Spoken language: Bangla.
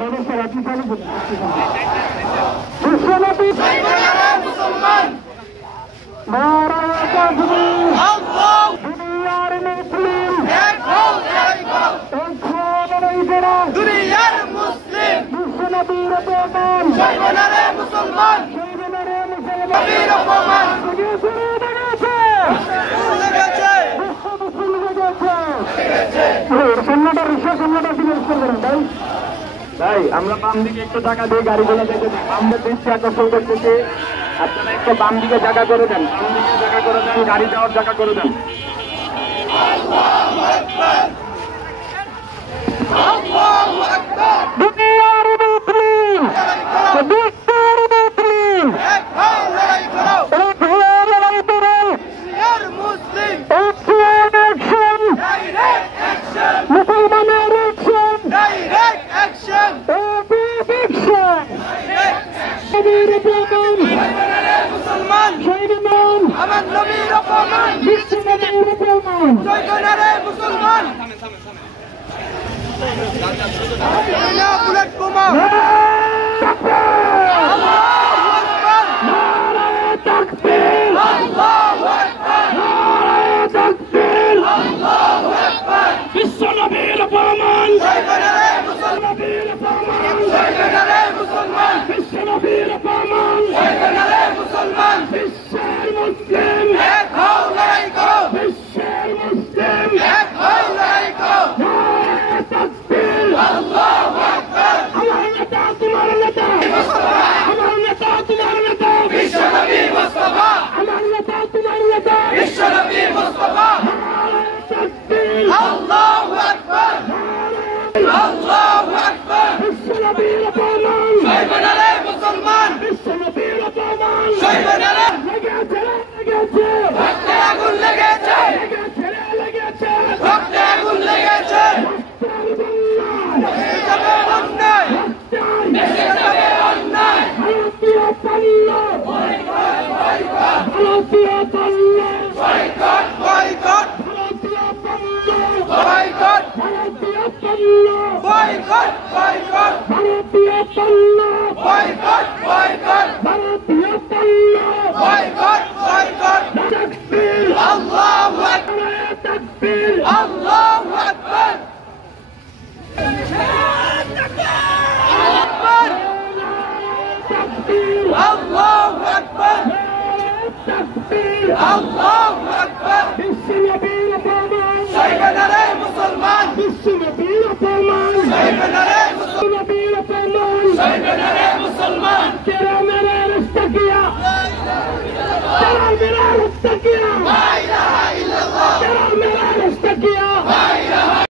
মুসলমান দুনিয়ার মুসলিম দুনিয়ার মুসলিম বিশ্বনবীর অপমান জয়নারে মুসলমান নবীর অপমান ভাই আমরা বাম দিকে একটু জায়গা দিয়ে গাড়িগুলো দেখে আমরা দৃষ্টি আকর্ষণ করতেছি আপনারা একটু বাম দিকে জায়গা করে দেন বাম দিকে জায়গা করে দেন গাড়ি যাওয়ার জায়গা করে দেন আমার নবীর অপমান বিশ্বনবীর অপমান জয়নারে মুসলমান না বুলেট বোমা আল্লাহু আকবার নারে তাকবীর আল্লাহু আকবার নারে তাকবীর আল্লাহু আকবার বিশ্বনবীর অপমান জয়নারে মুসলমান জয়নারে মুসলমান বিশ্বনবীর অপমান জয়নারে মুসলমান মুসলিম এক হও লড়াই করো বিশ্বের মুসলিম এক হও লড়াই করো নারে তাকবীর আল্লাহু আকবার আমার নেতা তোমার নেতা আমার নেতা তোমার নেতা বিশ্বনবী মুস্তাফা আমার নেতা তোমার নেতা বিশ্বনবী মুস্তাফা নারে তাকবীর আল্লাহু আকবার আল্লাহু আকবার বিশ্বনবীর অপমান জয়নারে মুসলমান বিশ্বনবীর অপমান জয়নারে রক্তে আগুন লেগেছে রক্তে আগুন লেগেছে দেশে যাবে অন্যায় দেশে যাবে অন্যায় ভারতীয় পণ্য ভারতীয় পণ্য বয়কট বয়কট ভারতীয় পণ্য বয়কট ভারতীয় পণ্য বয়কট বয়কট ভারতীয় পণ্য বয়কট বয়কট ভারতীয় পণ্য বয়কট বয়কট তাকবীর আল্লাহু আকবার তাকবীর আল্লাহু আকবার তাকবীর আল্লাহু আকবার তাকবীর আল্লাহু আকবার বিশ্বনবীর অপমান জয়নারে মুসলমান বিশ্বনবীর অপমান জয়নারে মুসলমান অপমান জয়নারে মুসলমান তেরা মেরা রাস্তা কিয়া তেরা মেরা রাস্তা কিয়া